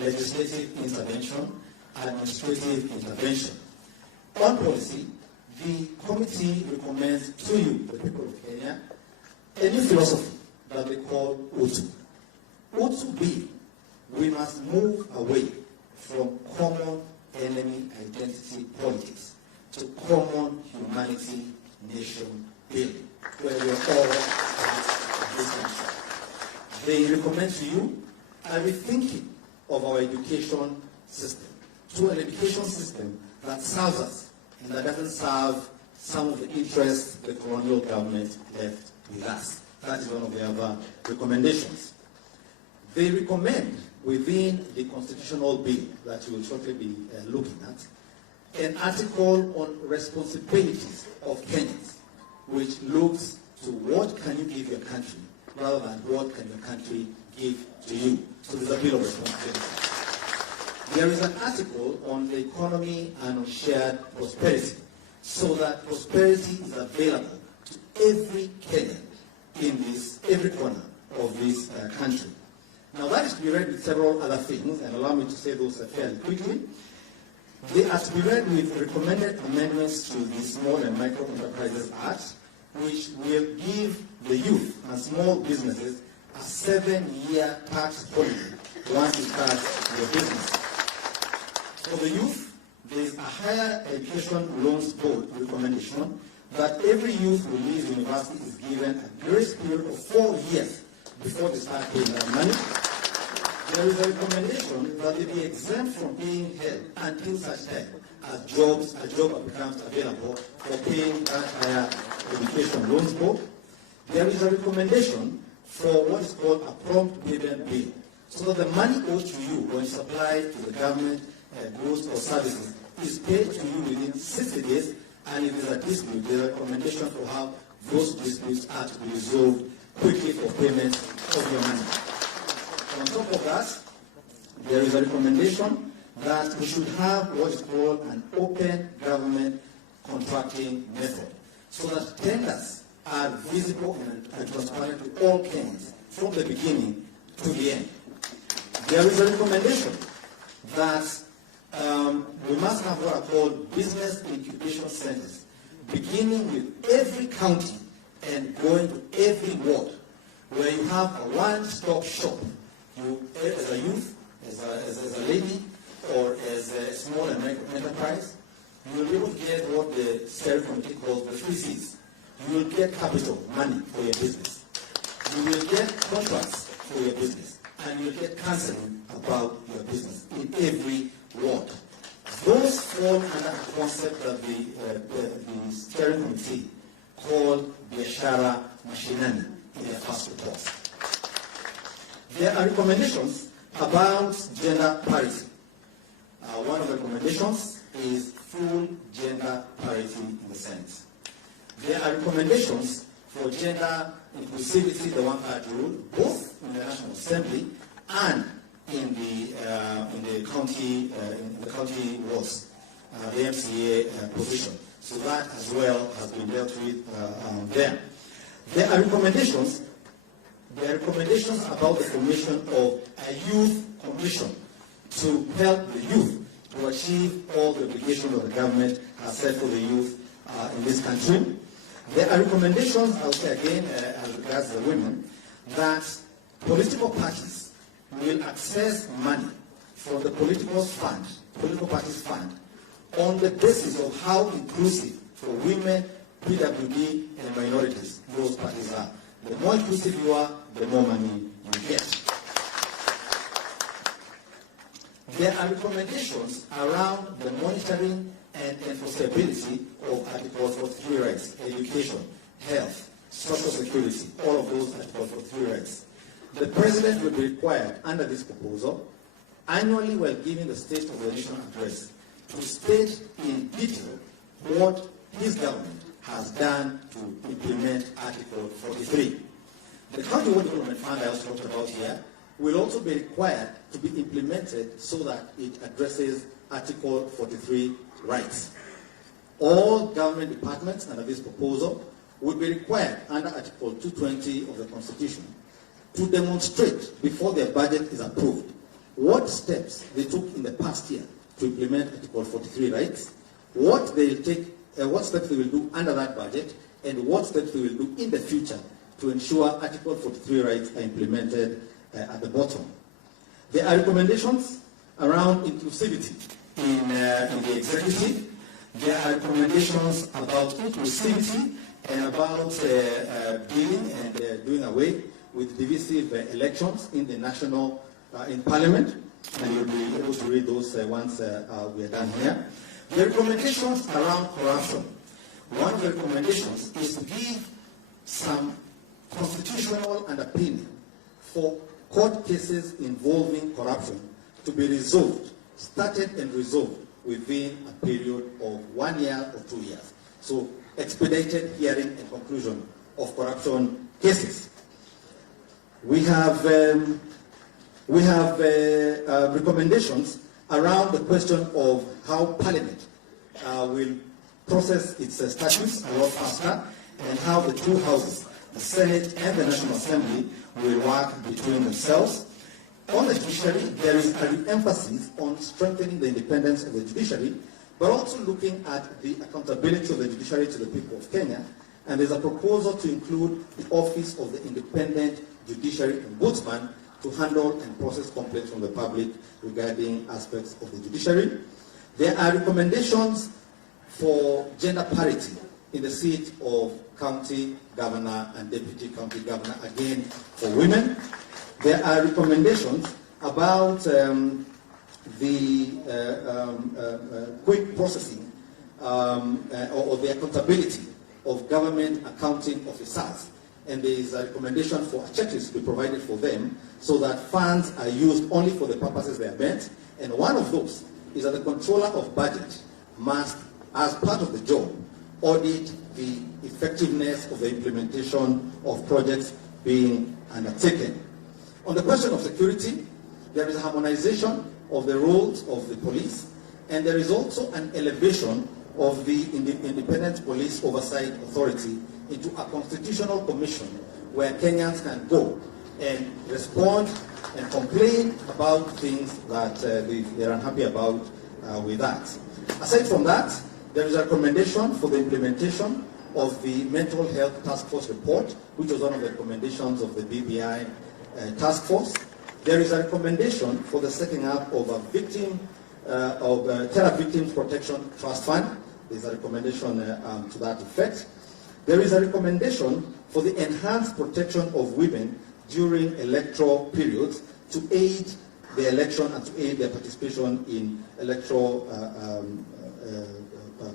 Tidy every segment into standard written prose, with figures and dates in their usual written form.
legislative intervention, administrative intervention. On policy, the committee recommends to you, the people of Kenya, a new philosophy that we call Utu. Utu B, we must move away from common enemy identity politics to common humanity nation building, where we are all part of this country. They recommend to you a rethinking of our education system to an education system that serves us and that doesn't serve some of the interests the colonial government left with us. That is one of the other recommendations. They recommend within the constitutional bill that you will shortly be looking at, an article on responsibilities of Kenyans, which looks to what can you give your country rather than what can your country give to you. So there's a bill of responsibility. There is an article on the economy and on shared prosperity, so that prosperity is available to every Kenyan in every corner of this country. Now that is to be read with several other things, and allow me to say those fairly quickly. They are to be read with recommended amendments to the Small and Micro Enterprises Act, which will give the youth and small businesses a 7-year tax holiday once you start your business. For the youth, there is a higher education loans board recommendation that every youth who leaves university is given a grace period of 4 years before they start paying that money. There is a recommendation that they be exempt from being held until such time as a job becomes available for paying that higher education loans board. There is a recommendation for what is called a prompt payment bill, so that the money owed to you when supplied to the government goods or services is paid to you within 60 days, and if there is a dispute, there is a recommendation for how those disputes are to be resolved quickly for payment of your money. On top of that, there is a recommendation that we should have what is called an open government contracting method, so that tenders are visible and transparent to all Kenyans from the beginning to the end. There is a recommendation that we must have what are called business incubation centers, beginning with every county and going to every ward, where you have a one-stop shop. You, as a youth, as a lady, or as a small and micro enterprise, you will be able to get what the steering committee calls the 3 C's. You will get capital, money for your business. You will get contracts for your business, and you will get counseling about your business in every ward. Those fall under a concept that the steering committee called Biashara Mashinani in their first report. There are recommendations about gender parity. One of the recommendations is full gender parity in the Senate. There are recommendations for gender inclusivity, the one-party rule, both in the National Assembly and in the county wards, the MCA position. So that as well has been dealt with there. There are recommendations. There are recommendations about the formation of a youth commission to help the youth to achieve all the obligations that the government has set for the youth in this country. There are recommendations, I'll say again, as regards the women, that political parties will access money from the political parties fund, on the basis of how inclusive for women, PWD, and minorities those parties are. The more inclusive you are, the more money you get. There are recommendations around the monitoring and enforceability of Article 43 rights, education, health, social security, all of those Article 43 rights. The President will be required, under this proposal, annually while giving the State of the Nation address, to state in detail what his government has done to implement Article 43. The County Ward Development Fund I also talked about here will also be required to be implemented so that it addresses Article 43 rights. All government departments under this proposal would be required under Article 220 of the Constitution to demonstrate before their budget is approved what steps they took in the past year to implement Article 43 rights, what steps they will do under that budget, and what steps they will do in the future to ensure Article 43 rights are implemented at the bottom. There are recommendations around inclusivity in the executive. There are recommendations about inclusivity and about dealing and doing away with divisive elections in the national, in Parliament, and you'll be able to read those once we are done here. The recommendations around corruption. One of the recommendations is to give some constitutional underpinning for court cases involving corruption to be resolved, started and resolved within a period of 1 year or 2 years. So expedited hearing and conclusion of corruption cases. We have recommendations around the question of how Parliament will process its statutes a lot faster, and how the two houses, the Senate and the National Assembly, will work between themselves. On the judiciary, there is an emphasis on strengthening the independence of the judiciary, but also looking at the accountability of the judiciary to the people of Kenya. And there's a proposal to include the Office of the Independent Judiciary Ombudsman to handle and process complaints from the public regarding aspects of the judiciary. There are recommendations for gender parity in the seat of county governor and deputy county governor, again for women. There are recommendations about the quick processing or the accountability of government accounting officers. And there is a recommendation for a checklist to be provided for them so that funds are used only for the purposes they are meant. And one of those is that the controller of budget must, as part of the job, audit the effectiveness of the implementation of projects being undertaken. On the question of security, there is a harmonization of the roles of the police, and there is also an elevation of the Independent Police Oversight Authority into a constitutional commission where Kenyans can go and respond and complain about things that they're unhappy about with that. Aside from that, there is a recommendation for the implementation of the Mental Health Task Force report, which was one of the recommendations of the BBI task force. There is a recommendation for the setting up of a Terror Victims Protection Trust Fund. There is a recommendation to that effect. There is a recommendation for the enhanced protection of women during electoral periods to aid the election and to aid their participation in electoral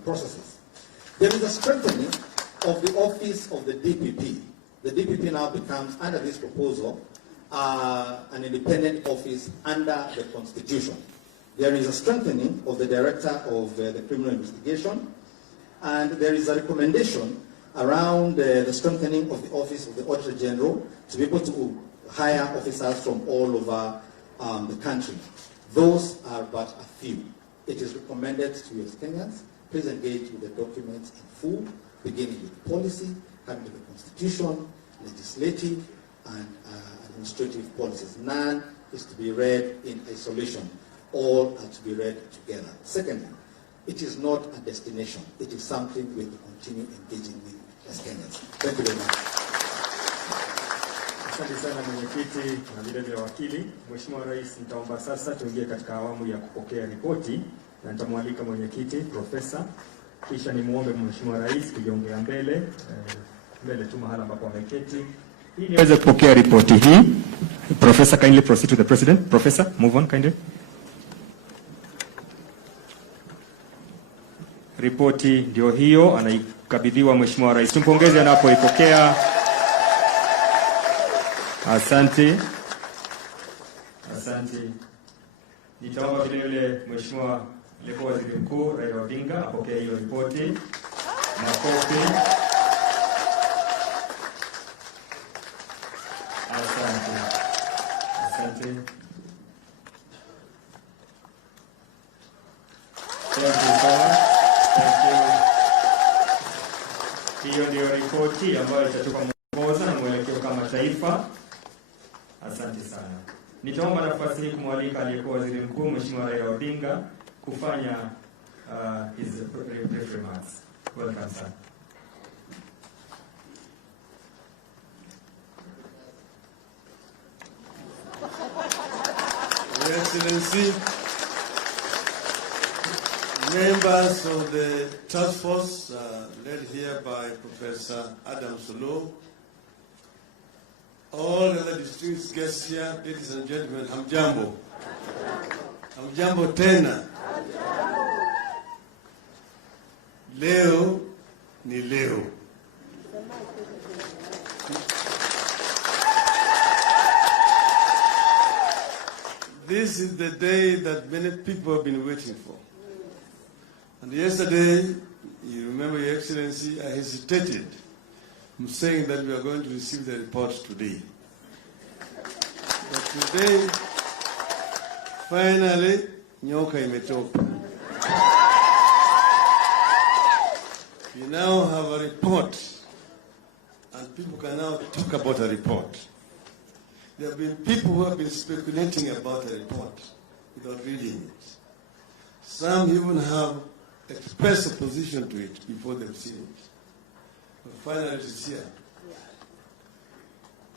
processes. There is a strengthening of the office of the DPP. The DPP now becomes, under this proposal, an independent office under the Constitution. There is a strengthening of the Director of the Criminal Investigation, and there is a recommendation around the strengthening of the Office of the Auditor General to be able to hire officers from all over the country. Those are but a few. It is recommended to you as Kenyans, please engage with the documents in full, beginning with policy, coming to the Constitution, legislative, and administrative policies. None is to be read in isolation. All are to be read together. Secondly, it is not a destination. It is something we have to continue engaging with as Kenyans. Thank you very much. Asante sana mwenyekiti na vile vile wakili. Mheshimiwa Rais, nitaomba sasa tuingie katika awamu ya kupokea ripoti, na nitamwalika mwenyekiti Profesa, kisha nimuombe Mheshimiwa Rais kujiongea mbele tu mahala ambapo ameketi ili niweze kupokea ripoti hii. Professor, kindly proceed to the President. Professor, move on kindly. Ripoti ndio hiyo, anaikabidhiwa Mheshimiwa Rais. Tumpongeze anapoipokea. Asante. Asante. Nitaomba vile vile Mheshimiwa Aliyekuwa Waziri Mkuu Raila Odinga apokee hiyo ripoti. Makofi. Asante. Asante. Thank you, sir. Thank you. Hiyo ndio ripoti ambayo itatupa mwongozo na mwelekeo kama taifa. Asante sana. Nitaomba nafasi hii kumwalika aliyekuwa Waziri Mkuu Mheshimiwa Raila Odinga kufanya his brief remarks. Welcome, sir. Your Excellency, members of the task force led here by Professor Adam Solo, all other distinguished guests here, ladies and gentlemen, hamjambo. Hamjambo tena. Leo ni leo. This is the day that many people have been waiting for. And yesterday, you remember, Your Excellency, I hesitated. I'm saying that we are going to receive the report today. But today, finally, nyoka imetoka. We now have a report, and people can now talk about a report. There have been people who have been speculating about the report without reading it. Some even have expressed opposition to it before they've seen it. But finally it is here.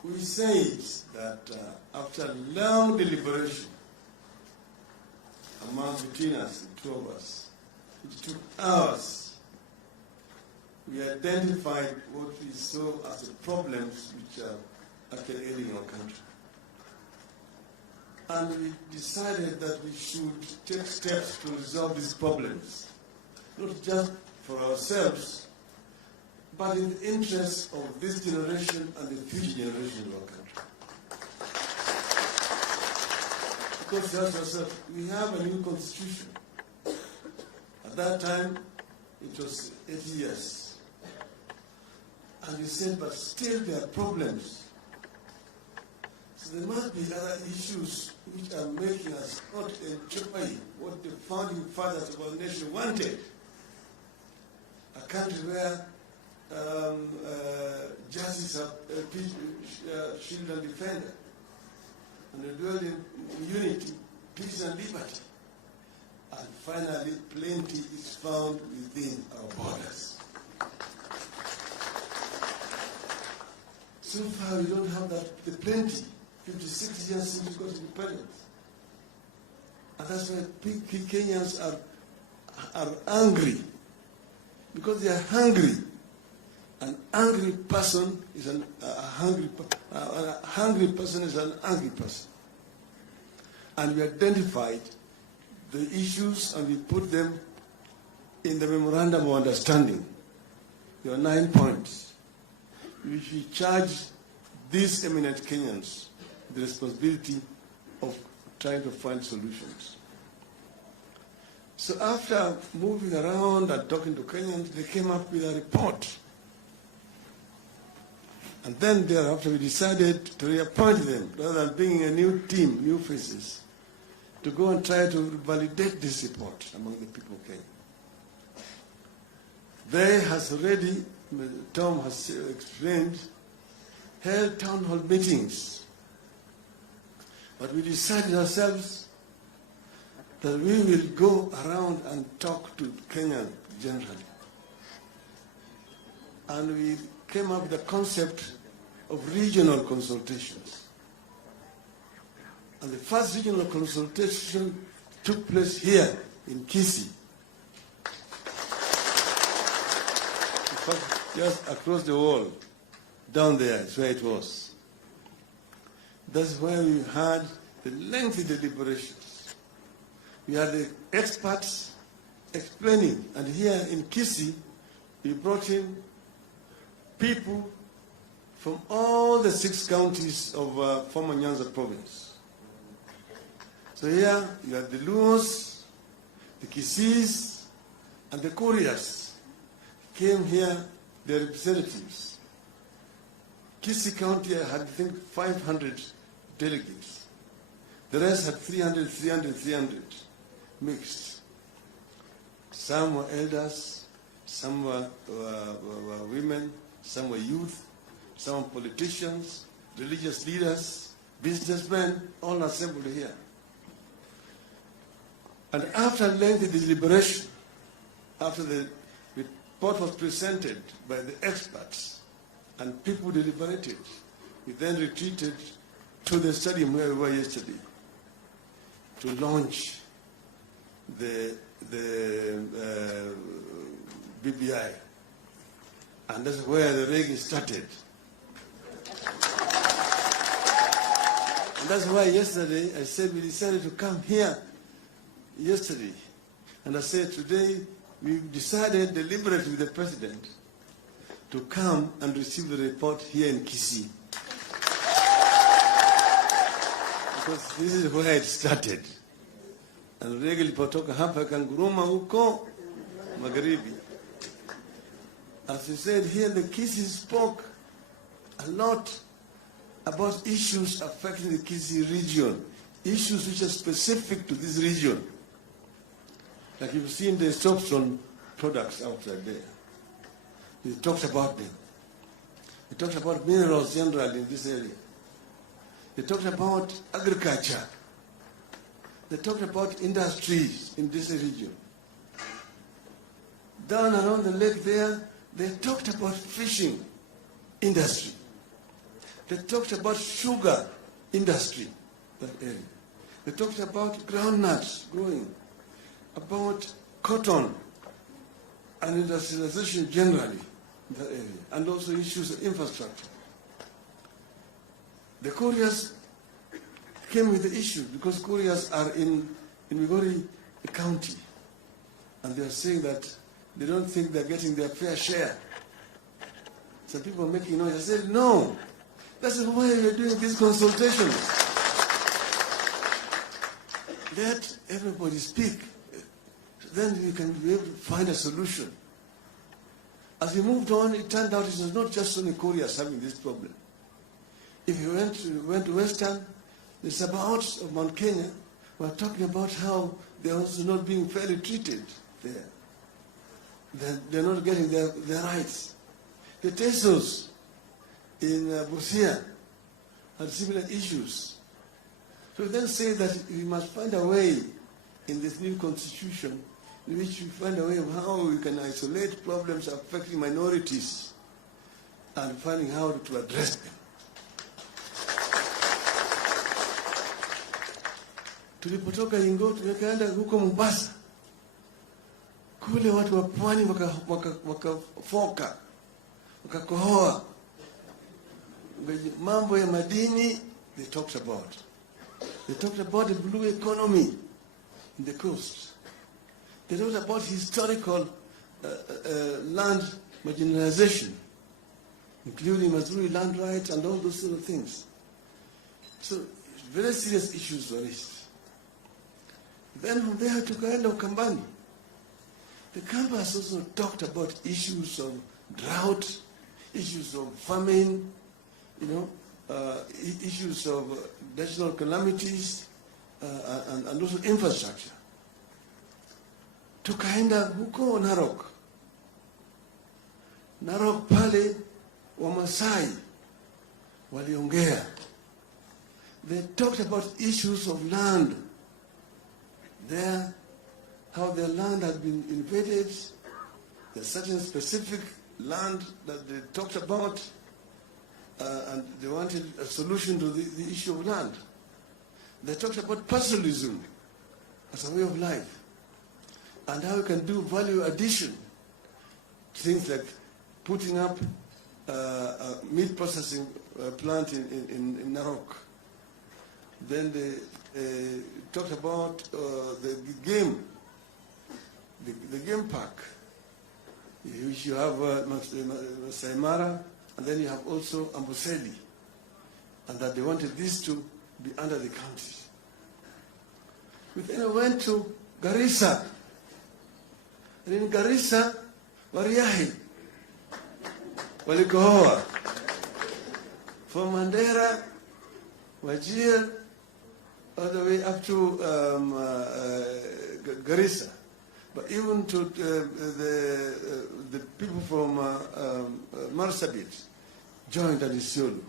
We said that after long deliberation between us, the two of us, it took hours. We identified what we saw as the problems which are actually ailing our country. And we decided that we should take steps to resolve these problems, not just for ourselves, but in the interest of this generation and the future generation of our country. Because as I said, we have a new constitution. At that time, it was 8 years. And we said, but still there are problems. So there must be other issues which are making us not enjoy what the founding fathers of our nation wanted. A country where justice, shield and defender, and we dwell in unity, peace and liberty. And finally, plenty is found within our borders. So far, we don't have the plenty. 56 years since we got independence. And that's why Kenyans are angry. Because they are hungry. An angry person is a hungry person is an angry person. And we identified the issues and we put them in the memorandum of understanding. There are 9 points, which we charge these eminent Kenyans the responsibility of trying to find solutions. So after moving around and talking to Kenyans, they came up with a report. And then thereafter we decided to reappoint them, rather than bringing a new team, new faces, to go and try to validate this report among the people of Kenya. They has already, Tom has explained, held town hall meetings. But we decided ourselves that we will go around and talk to Kenya generally. And we came up with the concept of regional consultations. And the first regional consultation took place here in Kisii. In fact, just across the wall, down there is where it was. That's why we had the lengthy deliberations. We had the experts explaining. And here in Kisii, we brought in people from all the 6 counties of former Nyanza province. So here you have the Luos, the Kisiis, and the Koreas came here, their representatives. Kisii County had, I think, 500 delegates. The rest had 300 mixed. Some were elders, some were women, some were youth, some were politicians, religious leaders, businessmen, all assembled here. And after lengthy deliberation, after the report was presented by the experts and people deliberated, we then retreated to the stadium where we were yesterday to launch the BBI. And that's where the rigging started. And that's why yesterday I said we decided to come here yesterday. And I said today we decided deliberately with the president to come and receive the report here in Kisii. Because this is where it started. And rege ilipotoka hapa ikanguruma huko magharibi. As we said here, the Kisii spoke a lot about issues affecting the Kisii region, issues which are specific to this region. Like you've seen the soapstone products outside there. He talked about them. He talked about minerals generally in this area. They talked about agriculture. They talked about industries in this region. Down around the lake there, they talked about fishing industry. They talked about sugar industry, that area. They talked about groundnuts growing, about cotton and industrialization generally in that area, and also issues of infrastructure. The couriers came with the issue because couriers are in Migori County, and they are saying that they don't think they're getting their fair share. Some people are making noise. I said, no, that's why we're doing these consultations. Let everybody speak. Then we can be able to find a solution. As we moved on, it turned out it was not just only couriers having this problem. If you went to Western, the suburbs of Mount Kenya were talking about how they're also not being fairly treated there. They're not getting their rights. The Tesos in Busia had similar issues. So we then say that we must find a way in this new constitution in which we find a way of how we can isolate problems affecting minorities and finding how to address them. Tulipotoka Ingo tukaenda huko Mombasa, kule watu wa pwani wakafoka, wakakohoa. Mambo ya madini they talked about. They talked about the blue economy in the coast. They talked about historical land marginalization, including Mazrui land rights and all those sort of things. So very serious issues were raised. Then from there to Kaenda Ukambani. The campus also talked about issues of drought, issues of famine, issues of national calamities, and also infrastructure. Tukaenda huko Narok. Narok pale Wamasai waliongea. They talked about issues of land there, how their land had been invaded. There's certain specific land that they talked about, and they wanted a solution to the issue of land. They talked about pastoralism as a way of life, and how we can do value addition. Things like putting up a meat processing plant in Narok. Then they talked about the game park, which you have Masai Mara, and then you have also Amboseli, and that they wanted this to be under the county. We then went to Garissa, and in Garissa, Wariahi, walikohoa, from Mandera, Wajir, all the way up to Garissa. But even to the people from Marsabit joined at Isiolo.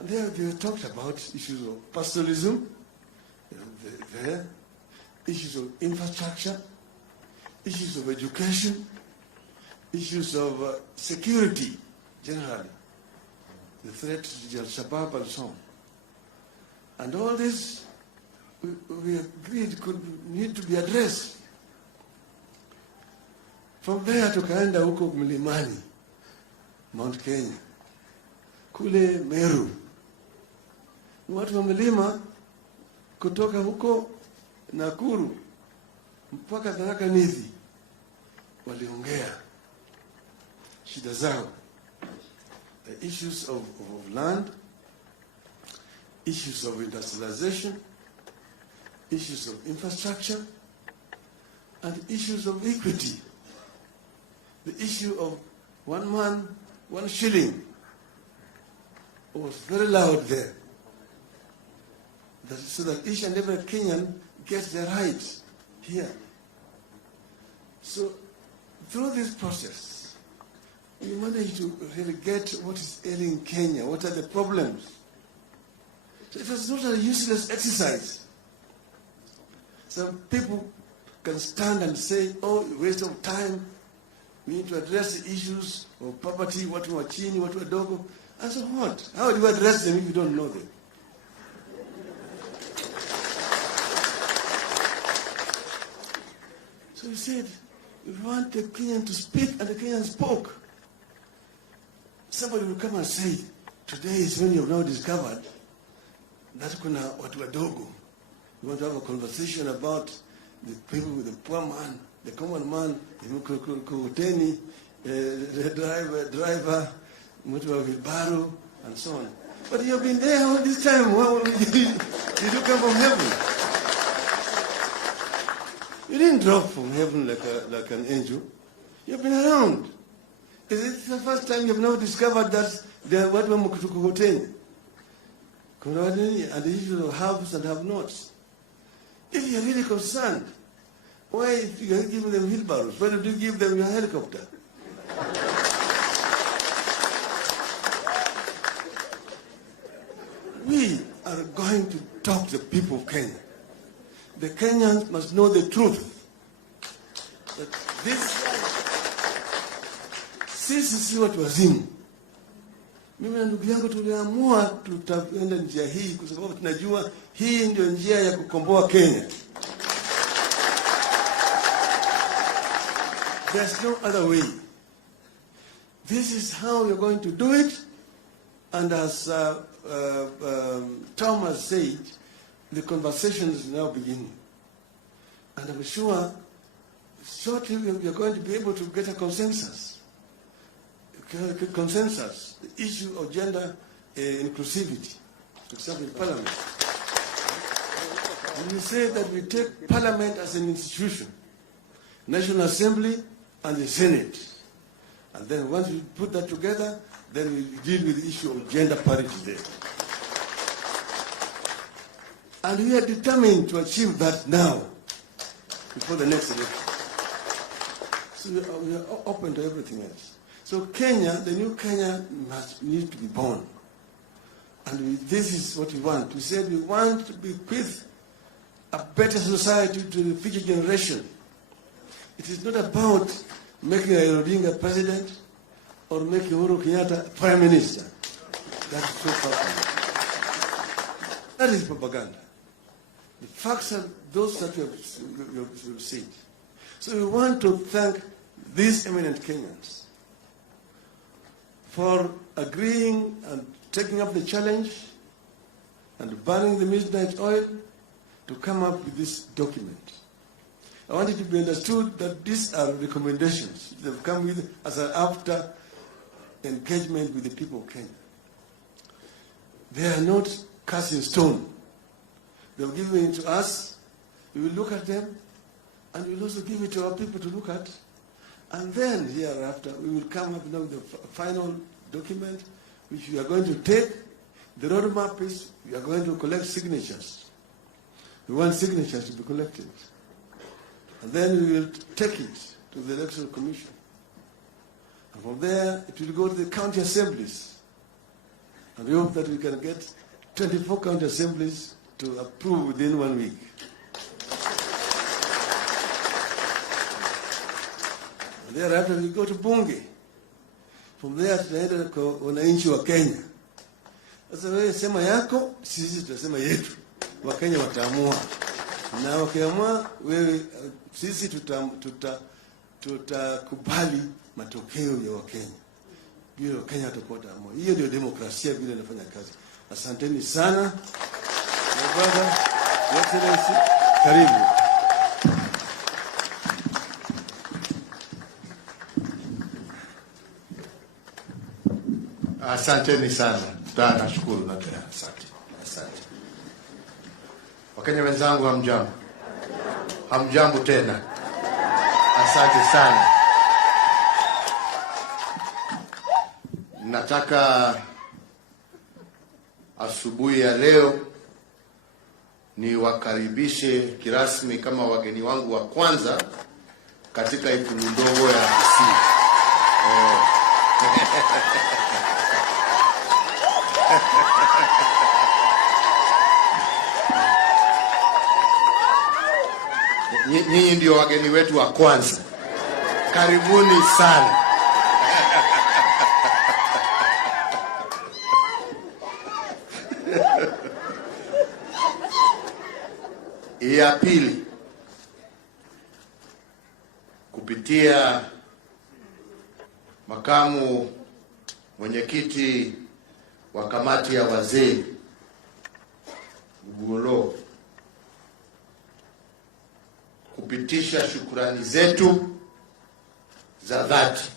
And there they talked about issues of pastoralism, there, issues of infrastructure, issues of education, issues of security generally, the threat to Al-Shabaab and so on. And all this, we agreed need to be addressed. From there tukaenda huko mlimani, Mount Kenya, kule Meru. Watu wa milima kutoka huko Nakuru mpaka Tharaka Nithi waliongea shida zao, the issues of land, issues of industrialization, issues of infrastructure, and issues of equity. The issue of 1 man, 1 shilling was very loud there. So that each and every Kenyan gets their rights here. So through this process, we managed to really get what is ailing Kenya, what are the problems. So it was not a useless exercise. Some people can stand and say, oh, waste of time. We need to address the issues of poverty, watu wa chini, watu wadogo. And so what? How do you address them if you don't know them? So he said, we want the Kenyan to speak, and the Kenyan spoke. Somebody will come and say, today is when you have now discovered that kuna watu wadogo. We want to have a conversation about the people with the poor man, the common man, the mkokoteni, the driver, mtu wa wheelbarrow, and so on. But you have been there all this time. Well, did you come from heaven? You didn't drop from heaven like an angel. You've been around. Is it the first time you've now discovered that there are what we mkokoteni? And the issue of haves and have-nots. If you're really concerned, why do you give them wheelbarrows? Why don't you give them your helicopter? We are going to talk to the people of Kenya. The Kenyans must know the truth. That this, sisi si watu wazimu. Mimi na ndugu yangu tuliamua tutaenda njia hii kwa sababu tunajua hii ndio njia ya kukomboa Kenya. There's no other way. This is how we're going to do it. And as Thomas said, the conversation is now beginning. And I'm sure shortly we are going to be able to get a consensus. The issue of gender inclusivity, for example, in Parliament. And we say that we take Parliament as an institution, National Assembly and the Senate. And then once we put that together, then we deal with the issue of gender parity there. And we are determined to achieve that now, before the next election. So we are open to everything else. So Kenya, the new Kenya, need to be born. And this is what we want. We said we want to bequeath a better society to the future generation. It is not about making Raila Odinga president or making Uhuru Kenyatta prime minister. That is so far. That is propaganda. The facts are those that you have seen. So we want to thank these eminent Kenyans for agreeing and taking up the challenge and burning the midnight oil to come up with this document. I want it to be understood that these are recommendations they've come with as an after engagement with the people of Kenya. They are not cast in stone. They've given it to us. We will look at them, and we will also give it to our people to look at. And then hereafter, we will come up now with the final document, which we are going to take. The roadmap is we are going to collect signatures. We want signatures to be collected. And then we will take it to the Electoral Commission. And from there, it will go to the county assemblies. And we hope that we can get 24 county assemblies to approve within 1 week. And thereafter we go to Bunge. From there tunaenda kwa wananchi wa Kenya. Sasa wewe sema yako, sisi tutasema yetu. Wakenya wataamua. Na wakiamua wewe, sisi tutakubali matokeo ya Wakenya. Hiyo Wakenya watakuwa wataamua. Hiyo ndio demokrasia vile inafanya kazi. Asanteni sana. Brother, Your Excellency, karibu. Asanteni sana. Nashukuru na tena asante. Asante. Wakenya wenzangu, hamjambo. Hamjambo tena. Asante sana. Nataka asubuhi ya leo ni wakaribishe kirasmi kama wageni wangu wa kwanza katika ikulu ndogo ya Kisii. Nyinyi ndio wageni wetu wa kwanza. Karibuni sana. Ya pili, kupitia makamu mwenyekiti wa kamati ya wazee Uhuru, kupitisha shukrani zetu za dhati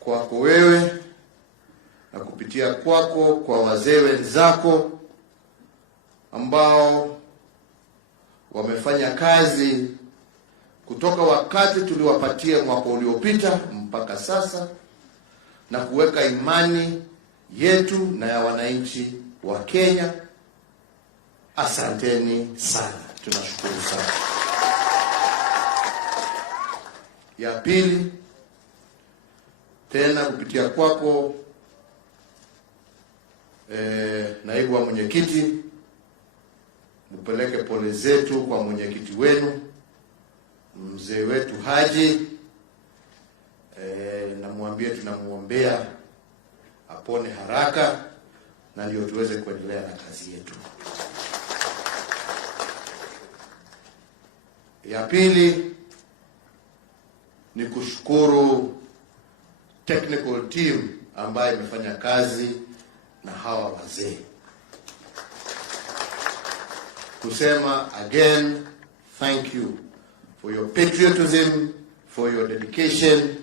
kwako wewe na kupitia kwako kwa wazee wenzako ambao wamefanya kazi kutoka wakati tuliwapatia mwaka uliopita mpaka sasa na kuweka imani yetu na ya wananchi wa Kenya. Asanteni sana. Tunashukuru sana. Ya pili, tena kupitia kwako naibu wa mwenyekiti, mpeleke pole zetu kwa mwenyekiti wenu mzee wetu Haji, na muambie tunamuombea apone haraka na ndio tuweze kuendelea na kazi yetu. Ya pili ni kushukuru technical team ambayo imefanya kazi na hawa wazee. Kusema again, thank you for your patriotism, for your dedication,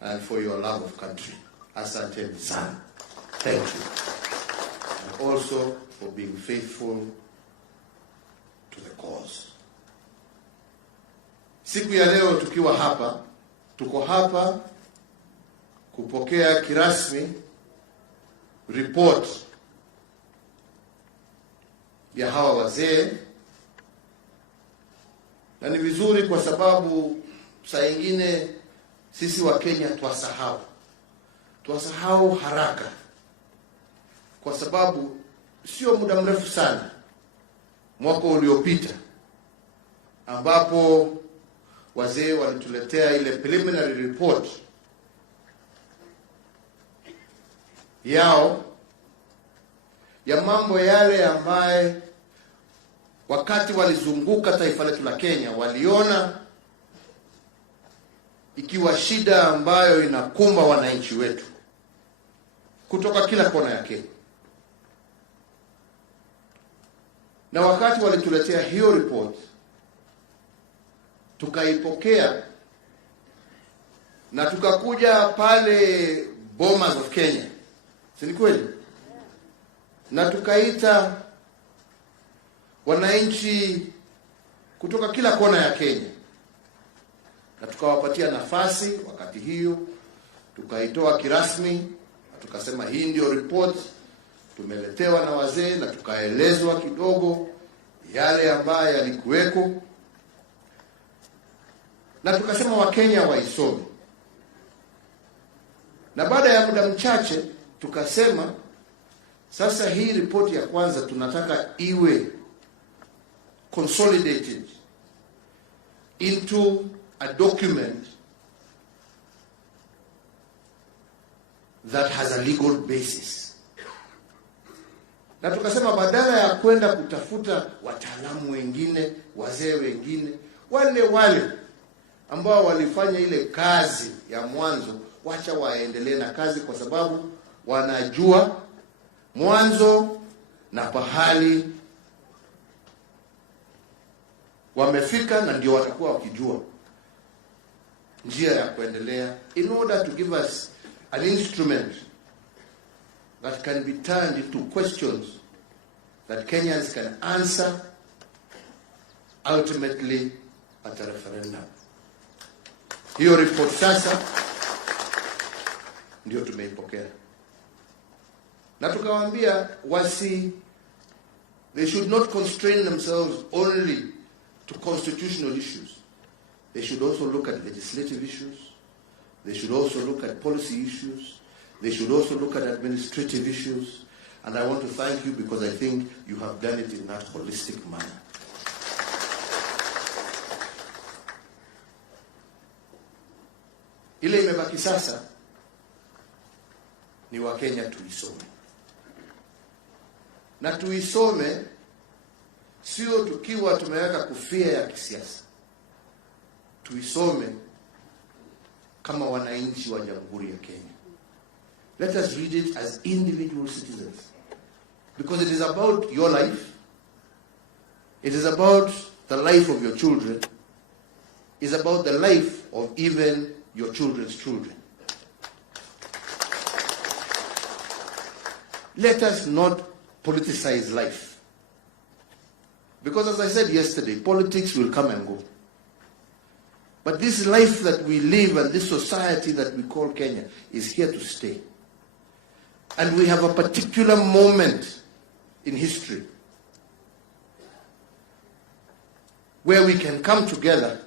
and for your love of country. Asanteni sana. Thank you. And also for being faithful to the cause. Siku ya leo tukiwa hapa, tuko hapa kupokea kirasmi report ya hawa wazee, na ni vizuri kwa sababu saa nyingine sisi wa Kenya twasahau haraka, kwa sababu sio muda mrefu sana mwaka uliopita ambapo wazee walituletea ile preliminary report yao ya mambo yale ambaye wakati walizunguka taifa letu la Kenya waliona ikiwa shida ambayo inakumba wananchi wetu kutoka kila kona ya Kenya. Na wakati walituletea hiyo report, tukaipokea na tukakuja pale Bomas of Kenya, si ni kweli? Na tukaita wananchi kutoka kila kona ya Kenya na tukawapatia nafasi. Wakati hiyo tukaitoa kirasmi na tukasema hii ndio report tumeletewa na wazee, na tukaelezwa kidogo yale ambayo yalikuweko, na tukasema Wakenya waisome. Na baada ya muda mchache tukasema sasa hii ripoti ya kwanza tunataka iwe consolidated into a document that has a legal basis. Na tukasema badala ya kwenda kutafuta wataalamu wengine, wazee wengine, wale ambao walifanya ile kazi ya mwanzo, wacha waendelee na kazi, kwa sababu wanajua mwanzo na pahali wamefika, na ndio watakuwa wakijua njia ya kuendelea, in order to give us an instrument that can be turned into questions that Kenyans can answer ultimately at a referendum. Hiyo report sasa ndio tumeipokea, na tukawaambia they should not constrain themselves only to constitutional issues. They should also look at legislative issues. They should also look at policy issues. They should also look at administrative issues. And I want to thank you, because I think you have done it in that holistic manner. Ile imebaki sasa ni Wakenya tuisome. Na tuisome sio tukiwa tumeweka kofia ya kisiasa. Tuisome kama wananchi wa Jamhuri ya Kenya. Let us read it as individual citizens, because it is about your life. It is about the life of your children. It is about the life of even your children's children. Let us not politicize life. Because as I said yesterday, politics will come and go. But this life that we live and this society that we call Kenya is here to stay. And we have a particular moment in history where we can come together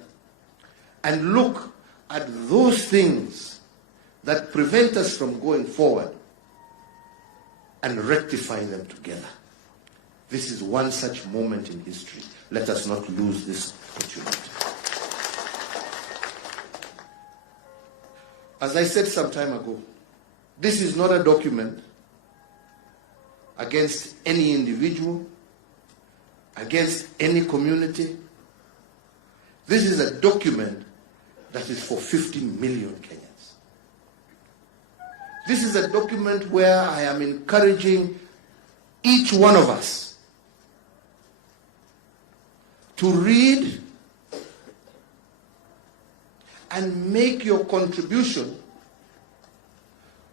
and look at those things that prevent us from going forward and rectify them together. This is one such moment in history. Let us not lose this opportunity. As I said some time ago, this is not a document against any individual, against any community. This is a document that is for 50 million Kenyans. This is a document where I am encouraging each one of us to read and make your contribution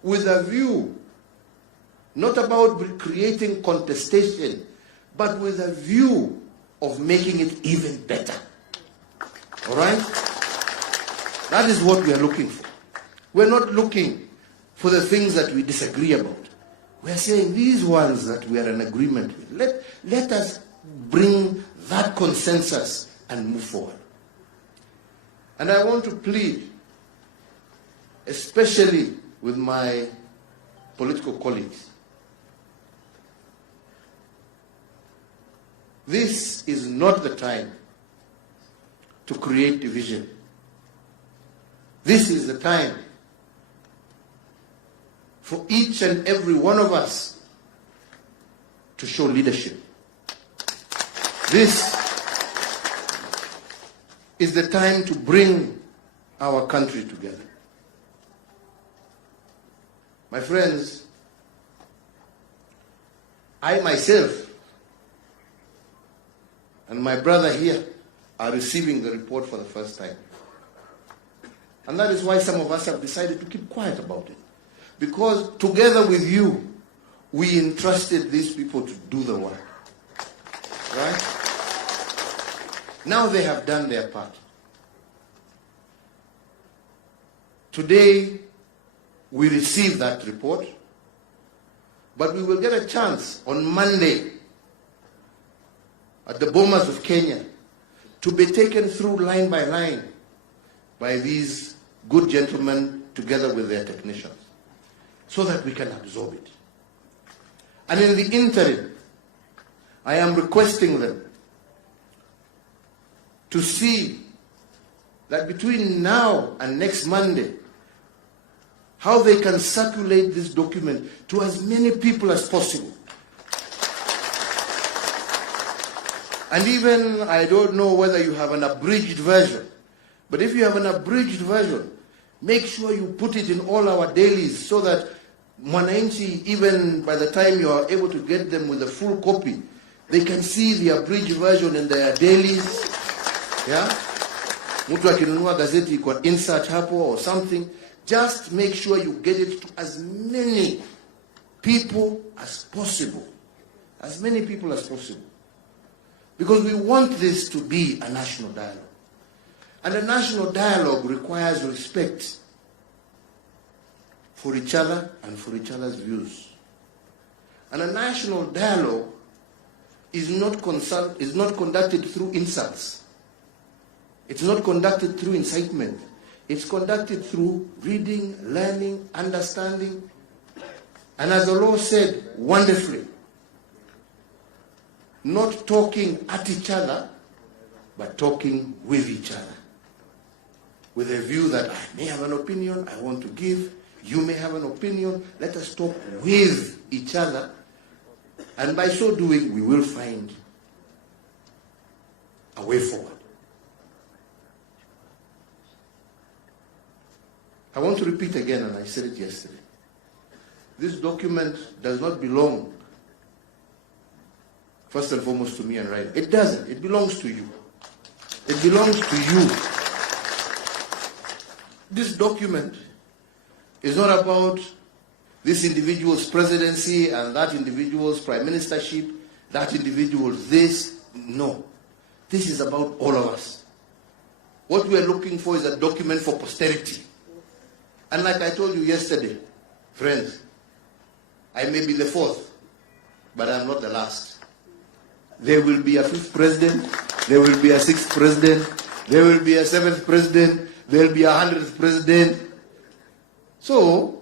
with a view, not about creating contestation, but with a view of making it even better. All right? That is what we are looking for. We're not looking for the things that we disagree about. We're saying these ones that we are in agreement with, let us bring that consensus and move forward. And I want to plead, especially with my political colleagues. This is not the time to create division. This is the time for each and every one of us to show leadership. This is the time to bring our country together. My friends, I myself and my brother here are receiving the report for the first time. And that is why some of us have decided to keep quiet about it. Because together with you, we entrusted these people to do the work. Right? Now they have done their part. Today, we receive that report, but we will get a chance on Monday at the Bomas of Kenya to be taken through line by line by these good gentlemen together with their technicians. so that we can absorb it. And in the interim, I am requesting them to see that between now and next Monday, how they can circulate this document to as many people as possible. And even, I don't know whether you have an abridged version, but if you have an abridged version, make sure you put it in all our dailies so that Mwananchi, even by the time you are able to get them with a full copy, they can see the abridged version in their dailies. Yeah? Mtu akinunua gazeti kwa insert hapo or something. Just make sure you get it to as many people as possible. As many people as possible. Because we want this to be a national dialogue. And a national dialogue requires respect for each other and for each other's views. And a national dialogue is not conducted through insults. It's not conducted through incitement. It's conducted through reading, learning, understanding. And as the law said wonderfully, not talking at each other, but talking with each other. With a view that I may have an opinion I want to give, you may have an opinion, let us talk with each other. And by so doing, we will find a way forward. I want to repeat again, and I said it yesterday. This document does not belong, first and foremost, to me and Raila. It doesn't. It belongs to you. It belongs to you. This document is not about this individual's presidency and that individual's prime ministership, that individual's this. No. This is about all of us. What we are looking for is a document for posterity. And like I told you yesterday, friends, I may be the fourth, but I'm not the last. There will be a fifth president, there will be a sixth president, there will be a seventh president, there will be 100th president. So,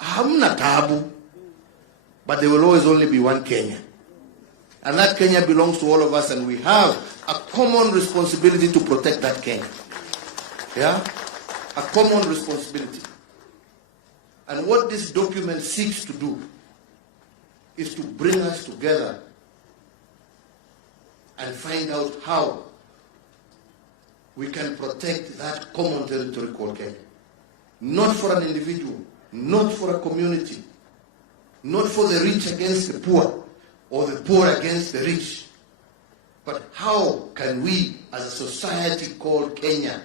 hamna tabu, but there will always only be one Kenya. And that Kenya belongs to all of us, and we have a common responsibility to protect that Kenya. Yeah? A common responsibility. And what this document seeks to do is to bring us together and find out how we can protect that common territory called Kenya. Not for an individual, not for a community, not for the rich against the poor, or the poor against the rich, but how can we, as a society called Kenya,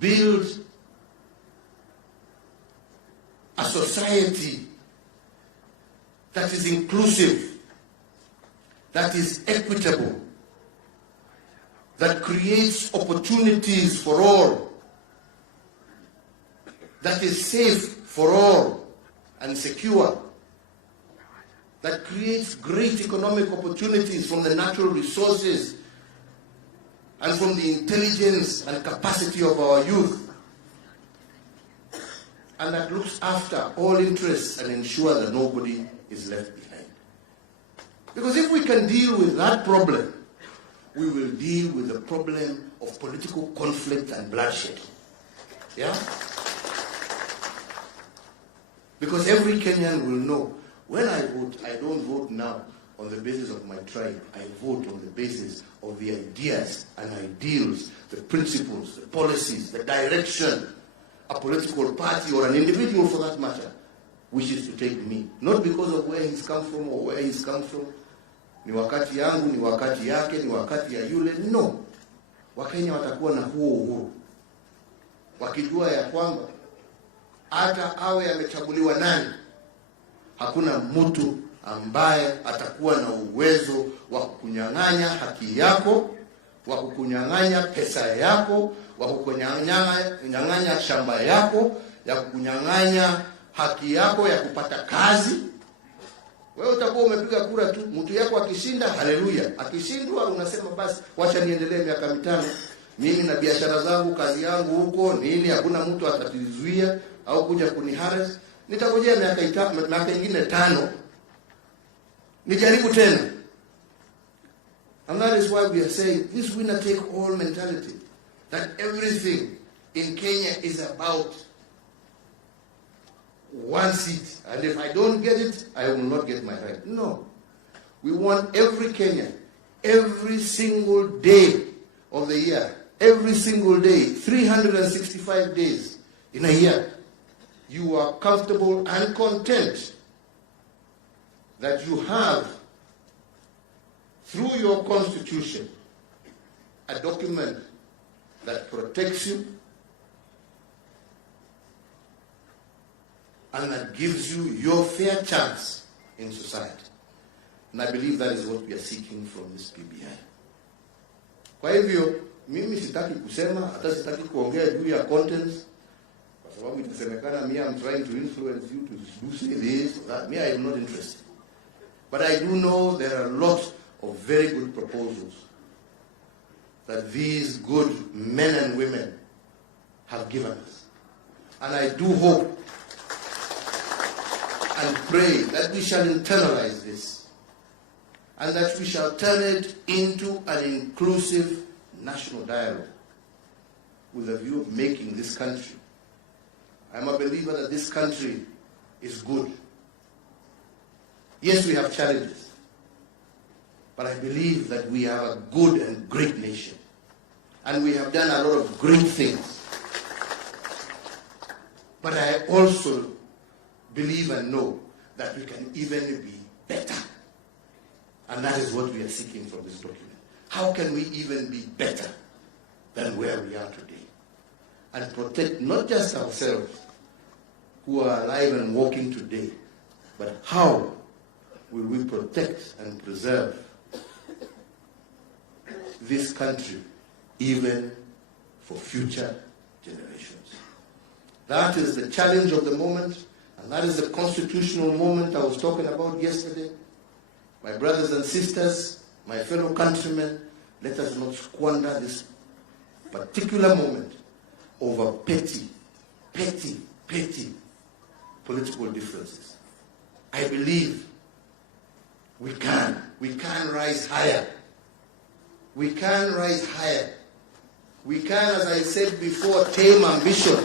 build a society that is inclusive, that is equitable, that creates opportunities for all, that is safe for all and secure, that creates great economic opportunities from the natural resources and from the intelligence and capacity of our youth, and that looks after all interests and ensure that nobody is left behind. Because if we can deal with that problem, we will deal with the problem of political conflict and bloodshed. Yeah? Because every Kenyan will know, when I vote, I don't vote now on the basis of my tribe. I vote on the basis of the ideas and ideals, the principles, the policies, the direction a political party or an individual, for that matter, wishes to take me. Not because of where he's come from or where he's come from. Ni wakati yangu, ni wakati yake, ni wakati ya yule. No. Wakenya watakuwa na huo uhuru. Wakijua ya kwamba hata awe amechaguliwa nani, hakuna mtu ambaye atakuwa na uwezo wa kukunyang'anya haki yako, wa kukunyang'anya pesa yako, wa kukunyang'anya shamba yako, ya kukunyang'anya haki yako ya kupata kazi. Wewe utakuwa umepiga kura tu, mtu yako akishinda, haleluya. Akishindwa unasema basi wacha niendelee miaka 5. Mimi na biashara zangu, kazi yangu huko nini, hakuna mtu atatizuia au kuja kuniharas. Nitangojea miaka ingine 5 nijaribu tena. And that is why we are saying this winner take all mentality, that everything in Kenya is about one seat, and if I don't get it, I will not get my right. No. We want every Kenyan, every single day of the year, every single day, 365 days in a year, you are comfortable and content that you have, through your constitution, a document that protects you and that gives you your fair chance in society. And I believe that is what we are seeking from this PBI. Kwa hivyo, mimi sitaki kusema, hata sitaki kuongea juu ya contents, kwa sababu itasemekana I'm trying to influence you to do say this, that. Me, I am not interested. But I do know there are a lot of very good proposals that these good men and women have given us. And I do hope and pray that we shall internalize this and that we shall turn it into an inclusive national dialogue with a view of making this country. I'm a believer that this country is good. Yes, we have challenges, but I believe that we are a good and great nation, and we have done a lot of great things. But I also believe and know that we can even be better. And that is what we are seeking from this document. How can we even be better than where we are today? And protect not just ourselves who are alive and walking today, but how will we protect and preserve this country even for future generations? That is the challenge of the moment, and that is the constitutional moment I was talking about yesterday. My brothers and sisters, my fellow countrymen, let us not squander this particular moment over petty political differences. I believe we can rise higher. We can rise higher. We can, as I said before, tame ambition.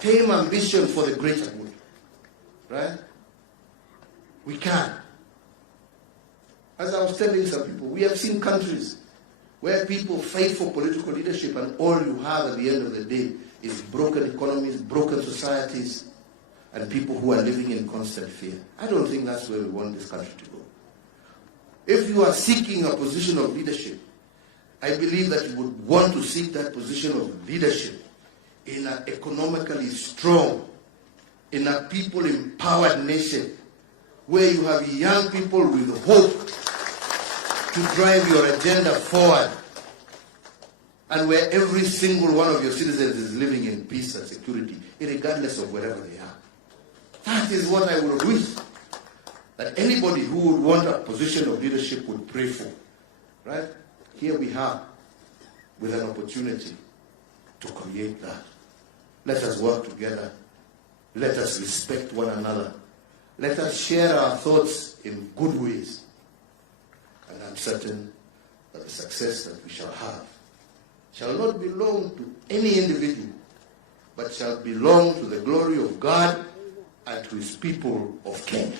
Tame ambition for the greater good. Right? We can. As I was telling some people, we have seen countries where people fight for political leadership and all you have at the end of the day is broken economies, broken societies, and people who are living in constant fear. I don't think that's where we want this country to go. If you are seeking a position of leadership, I believe that you would want to seek that position of leadership in an economically strong, in a people-empowered nation, where you have young people with hope to drive your agenda forward, and where every single one of your citizens is living in peace and security, regardless of wherever they are. That is what I would wish that anybody who would want a position of leadership would pray for. Right? Here we are with an opportunity to create that. Let us work together. Let us respect one another. Let us share our thoughts in good ways. And I'm certain that the success that we shall have shall not belong to any individual, but shall belong to the glory of God and to his people of Kenya.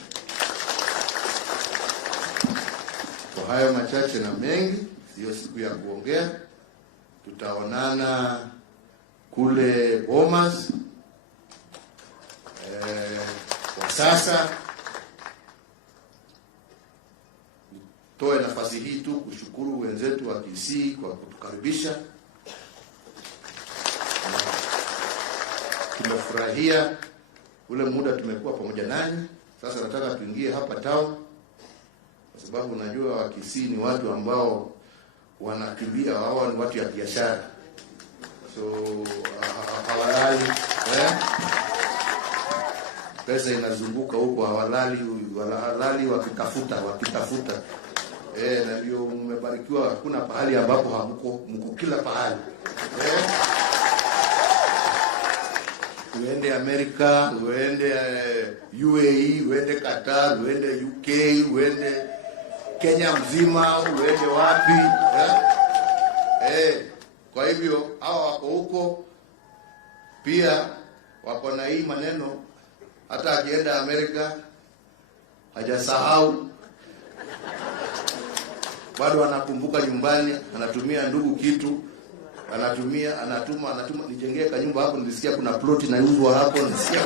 Kwa hayo machache na mengi, sio siku ya kuongea. Tutaonana kule Bomas. Kwa sasa toe nafasi hii tu kushukuru wenzetu wa Kisii kwa kutukaribisha. Tumefurahia ule muda tumekuwa pamoja nanyi. Sasa nataka tuingie hapa town, kwa sababu najua wa Kisii ni watu ambao wanakimbia, wao ni watu ya biashara. So pesa inazunguka huko, hawalali wakitafuta. Na ndio mmebarikiwa, hakuna pahali ambapo mko kila pahali. Uende Amerika, uende UAE, uende Qatar, uende UK, uende Kenya mzima, uende wapi. Kwa hivyo hao wako huko pia wako na hii maneno, hata akienda Amerika hajasahau, bado anakumbuka nyumbani, anatumia ndugu kitu, anatuma nijengee kanyumba hapo, nilisikia kuna ploti na yuzo hapo, nilisikia.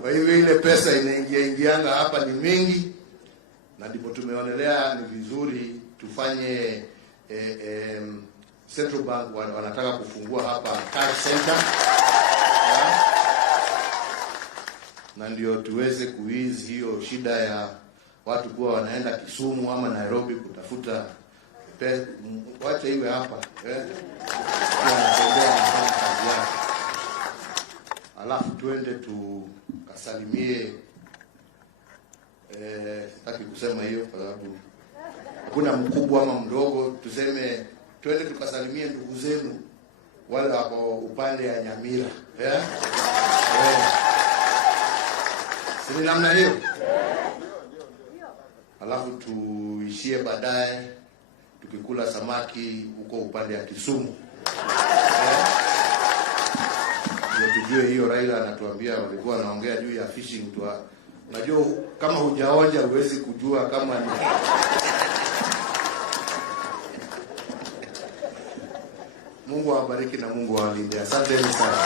Kwa hivyo ile pesa inaingianga hapa ni mingi, na ndipo tumeonelea ni vizuri tufanye Central Bank wanataka kufungua hapa cash center, na ndio tuweze kuizi hiyo shida ya watu kuwa wanaenda Kisumu ama Nairobi kutafuta pesa. Wacha iwe hapa, wanatembea na kazi yake. Alafu tuende tukasalimie, sitaki kusema hiyo kwa sababu hakuna mkubwa ama mdogo, tuseme twende tukasalimie ndugu zenu wale wako upande ya Nyamira. Si namna hiyo? Alafu tuishie baadaye tukikula samaki huko upande ya Kisumu. Ndio tujue hiyo. Raila anatuambia walikuwa wanaongea juu ya fishing tu. Unajua kama hujaonja huwezi kujua kama ni. Mungu awabariki na Mungu awalinde. Asante sana.